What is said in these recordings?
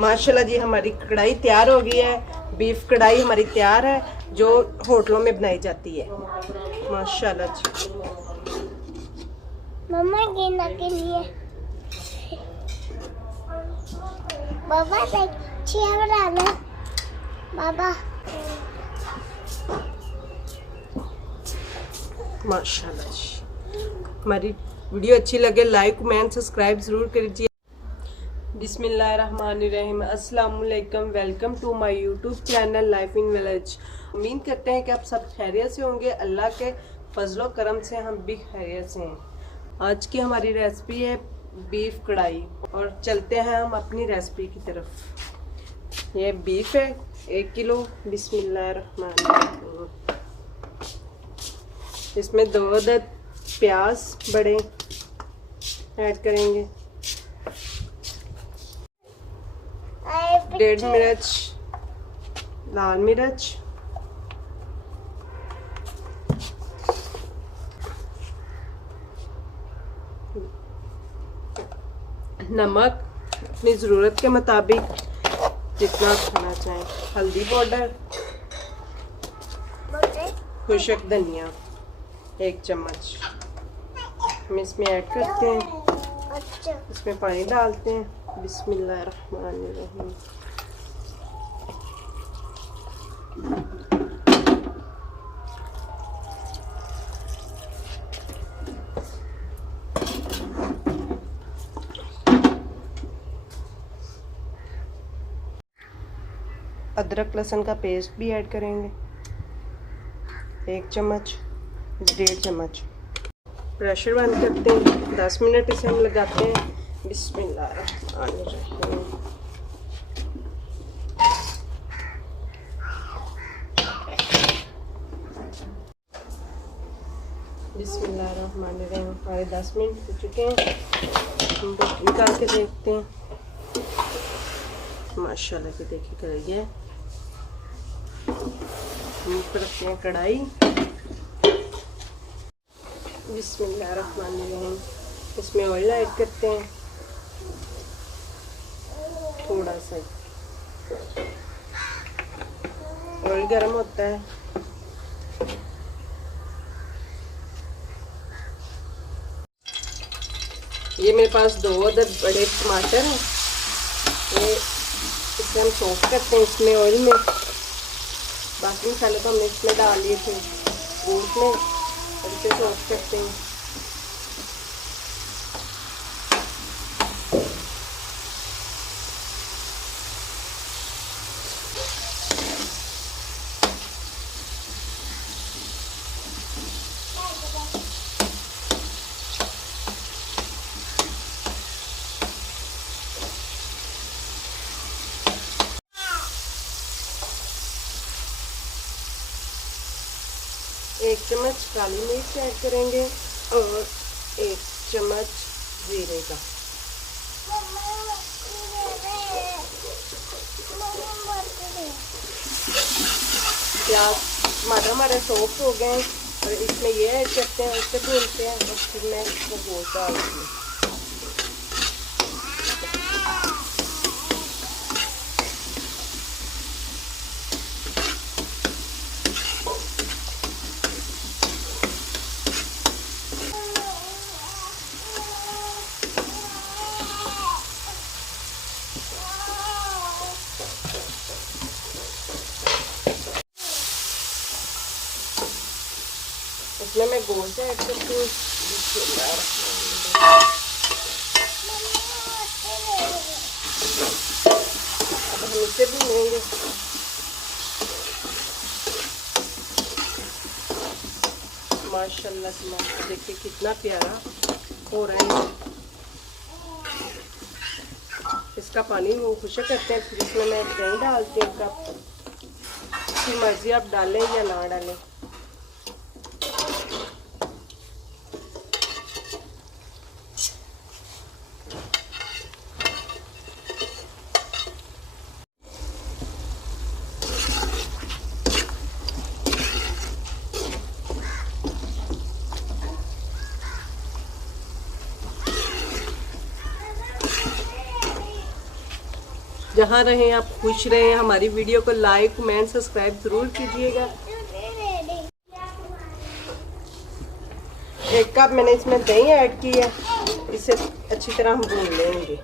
माशाल्लाह जी हमारी कढ़ाई तैयार हो गई है। बीफ कढ़ाई हमारी तैयार है जो होटलों में बनाई जाती है। माशाल्लाह जी। मम्मा गिना के लिए बाबा देखिए बनाना बाबा। माशाल्लाह जी। हमारी वीडियो अच्छी लगे लाइक कमेंट सब्सक्राइब ज़रूर कीजिए। बिस्मिल्लाहिर्रहमानिर्रहीम। अस्सलाम वालेकुम। Welcome to my YouTube channel life in village. उम्मीद करते हैं कि आप सब खैरियत से होंगे। अल्लाह के फजलो करम से हम भी खैरियत से हैं। आज की हमारी रेसिपी है बीफ कढ़ाई और चलते हैं हम अपनी रेसिपी की तरफ। ये बीफ है 1 किलो। बिस्मिल्लाहिर्रहमानिर्रहीम। इसमें 2 अदद प्याज बड़े ऐड करेंगे, 1.5 मिर्च लाल मिर्च, नमक अपनी ज़रूरत के मुताबिक जितना खाना चाहें, हल्दी पाउडर, खुशक धनिया 1 चम्मच हम इसमें ऐड करते हैं। इसमें पानी डालते हैं। बिस्मिल्लाहिर्रहमानिर्रहीम। अदरक लहसुन का पेस्ट भी ऐड करेंगे 1 चम्मच, 1.5 चम्मच। प्रेशर बंद करते हैं। 10 मिनट इसे हम लगाते हैं। बिस्मिल्लाहिर्रहमानिर्रहीम। बिस्मिल्लाहिर्रहमानिर्रहीम। हमारे 10 मिनट हो चुके हैं। हम निकाल के देखते हैं। माशाल्लाह की देखिए कढ़ाई है। हम ऊपर रखते हैं कढ़ाई। बिस्मिल्लाहिर्रहमानिर्रहीम। इसमें ऑयल ऐड करते हैं थोड़ा सा। ऑयल गर्म होता है। ये मेरे पास 2 अदद बड़े टमाटर हैं। ये इसे हम सॉफ्ट करते हैं इसमें ऑयल में। बाकी मसाले तो हमने इसमें डाल लिए थे गोश्त में, और इसे सॉफ्ट करते हैं। एक चम्मच काली मिर्च ऐड करेंगे और 1 चम्मच जीरे का। प्याज टमाटर हमारे सॉफ्ट हो गए और इसमें ये ऐड करते हैं, उससे भूनते हैं और फिर मैं इसको गोश्त डालती हूँ। इसमें मैं गोश्त ऐड करती हूँ। अब हम इसे भूनेंगे। माशाल्लाह से माशाल्लाह देखिए कितना प्यारा हो रहा है। इसका पानी वो खुशक करते हैं। फिर इसमें मैं दही डालती हूँ कप। इसकी मर्जी आप डालें या ना डालें। जहाँ रहें आप खुश रहें। हमारी वीडियो को लाइक कमेंट सब्सक्राइब ज़रूर कीजिएगा। 1 कप मैंने इसमें दही ऐड की है, इसे अच्छी तरह हम भून लेंगे।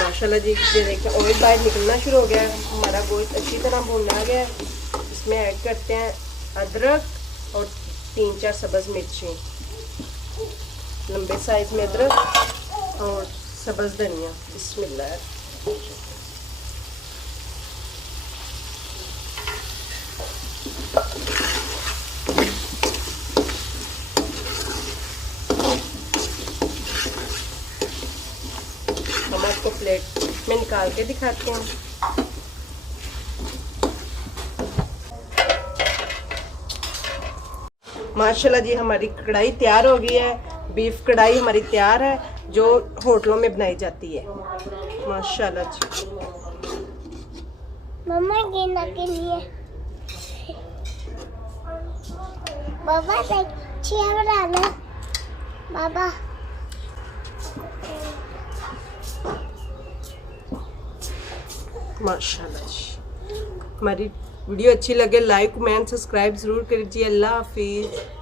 माशाल्लाह जी, ये देखिए ऑयल बाहर निकलना शुरू हो गया है। हमारा गोश्त अच्छी तरह भुना गया है। इसमें ऐड करते हैं अदरक और 3-4 सब्ज़ मिर्ची, लंबे साइज में अदरक और सब्ज़ धनिया। बिस्मिल्लाह। हम आपको प्लेट में निकाल के दिखाते हैं। माशाल्लाह जी, हमारी कढ़ाई तैयार हो गई है। बीफ कढ़ाई हमारी तैयार है, जो होटलों में बनाई जाती है। माशाल्लाह जी। मम्मा गिना के लिए बाबा चेयर डालो बाबा। माशाल्लाह जी, हमारी वीडियो अच्छी लगे लाइक कमेंट सब्सक्राइब ज़रूर कीजिए। अल्लाह हाफिज़।